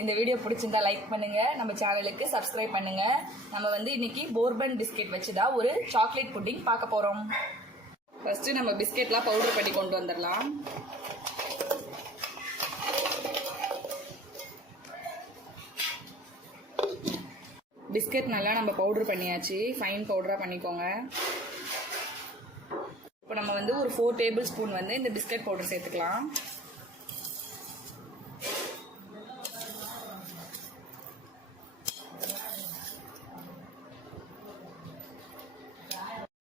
இந்த வீடியோ பிடிச்சிருந்தா லைக் பண்ணுங்க, நம்ம சேனலுக்கு சப்ஸ்கிரைப் பண்ணுங்க. நம்ம வந்து இன்னைக்கு போர்பன் பிஸ்கெட் வச்சுதான் ஒரு சாக்லேட் புட்டிங் பார்க்க போறோம். ஃபர்ஸ்ட் நம்ம பிஸ்கெட்லாம் பவுடர் பண்ணி கொண்டு வந்துடலாம். பிஸ்கெட் நல்லா நம்ம பவுடர் பண்ணியாச்சு, ஃபைன் பவுடரா பண்ணிக்கோங்க. இப்போ நம்ம வந்து ஒரு 4 டேபிள் ஸ்பூன் வந்து இந்த பிஸ்கெட் பவுடர் சேர்த்துக்கலாம்.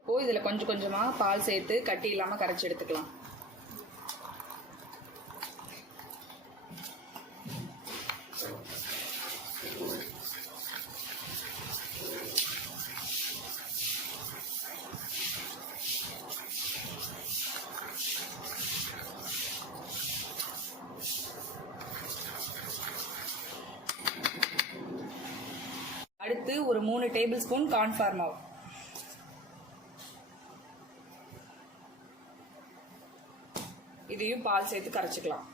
இப்போ இதில் கொஞ்சம் கொஞ்சமாக பால் சேர்த்து கட்டி இல்லாமல் கரைச்சி எடுத்துக்கலாம். அடுத்து ஒரு 3 டேபிள் ஸ்பூன் கார்ன்ஃப்ளவர் மாவு, இதையும் பால் சேர்த்து கரைச்சிக்கலாம்.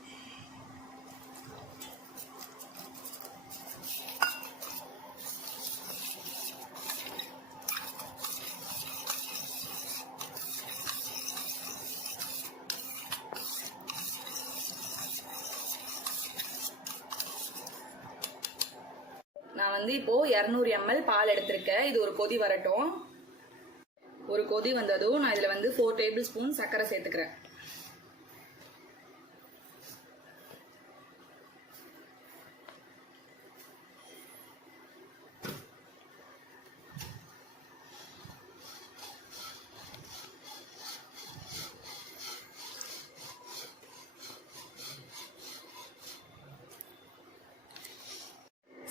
நான் வந்து இப்போ 200 ml பால் எடுத்திருக்கேன். இது ஒரு கொதி வரட்டும். ஒரு கொதி வந்ததும் நான் இதுல வந்து 4 டேபிள் ஸ்பூன் சர்க்கரை சேர்த்துக்கிறேன்.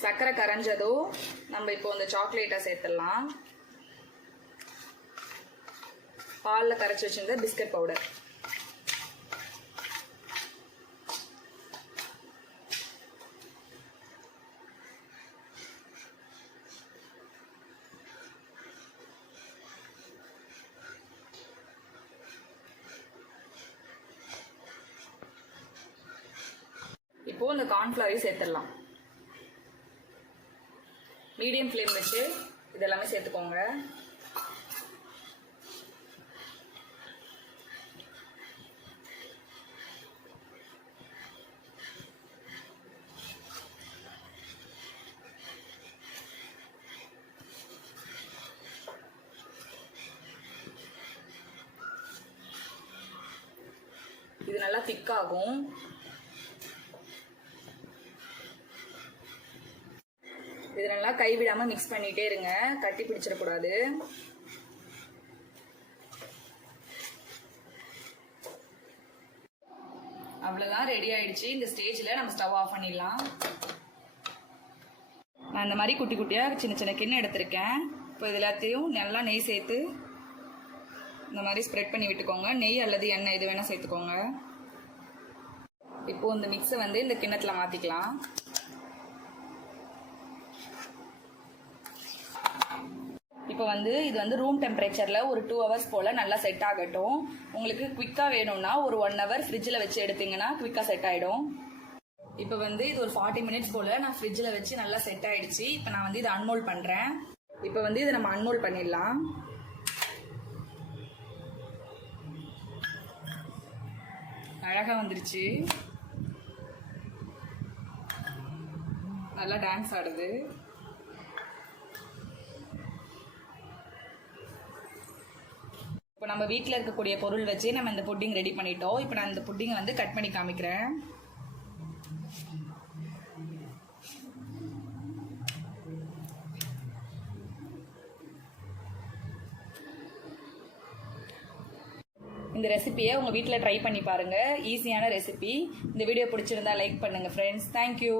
சர்க்கரை கரைஞ்சதும் நம்ம இப்போ இந்த சாக்லேட்டை சேர்த்துடலாம். பாலில் கரைச்சி வச்சிருந்த பிஸ்கட் பவுடர், இப்போ இந்த கார்ன்ஃப்ளவரையும் சேர்த்துடலாம். மீடியம் ஃப்ளேம் வச்சு இதெல்லாமே சேர்த்துக்கோங்க. இது நல்லா திக்காகும். இது நல்லா கைவிடாம மிக்ஸ் பண்ணிட்டே இருங்க, கட்டி பிடிச்சிடக்கூடாது. அவ்வளவுதான், ரெடி ஆயிடுச்சு. இந்த ஸ்டேஜ்ல நம்ம ஸ்டவ் ஆஃப் பண்ணிடலாம். நான் இந்த மாதிரி குட்டி குட்டியா சின்ன சின்ன கிண்ணம் எடுத்திருக்கேன். இப்போ இது எல்லாத்தையும் நல்லா நெய் சேர்த்து இந்த மாதிரி ஸ்ப்ரெட் பண்ணி விட்டுக்கோங்க. நெய் அல்லது எண்ணெய் எது வேணா சேர்த்துக்கோங்க. இப்போ இந்த மிக்ஸை வந்து இந்த கிண்ணத்துல மாத்திக்கலாம். இப்போ வந்து இது வந்து ரூம் டெம்பரேச்சரில் ஒரு 2 hours போல் நல்லா செட் ஆகட்டும். உங்களுக்கு குவிக்காக வேணும்னா ஒரு 1 hour ஃப்ரிட்ஜில் வச்சு எடுத்தீங்கன்னா குவிக்காக செட் ஆகிடும். இப்போ வந்து இது ஒரு 40 minutes போல் நான் ஃப்ரிட்ஜில் வச்சு நல்லா செட் ஆகிடுச்சு. இப்போ நான் வந்து இதை அன்மோல்ட் பண்ணுறேன். இப்போ வந்து இதை நம்ம அன்மோல்ட் பண்ணிடலாம். அழகாக வந்துருச்சு, நல்லா டான்ஸ் ஆடுது. இப்போ நம்ம வீட்டில் இருக்கக்கூடிய பொருள் வச்சு நம்ம இந்த புட்டிங் ரெடி பண்ணிட்டோம். இப்போ நான் இந்த புட்டிங்கை வந்து கட் பண்ணி காமிக்கிறேன். இந்த ரெசிபியை உங்கள் வீட்டில் ட்ரை பண்ணி பாருங்கள். ஈஸியான ரெசிபி. இந்த வீடியோ பிடிச்சிருந்தா லைக் பண்ணுங்கள் ஃப்ரெண்ட்ஸ். தேங்க்யூ.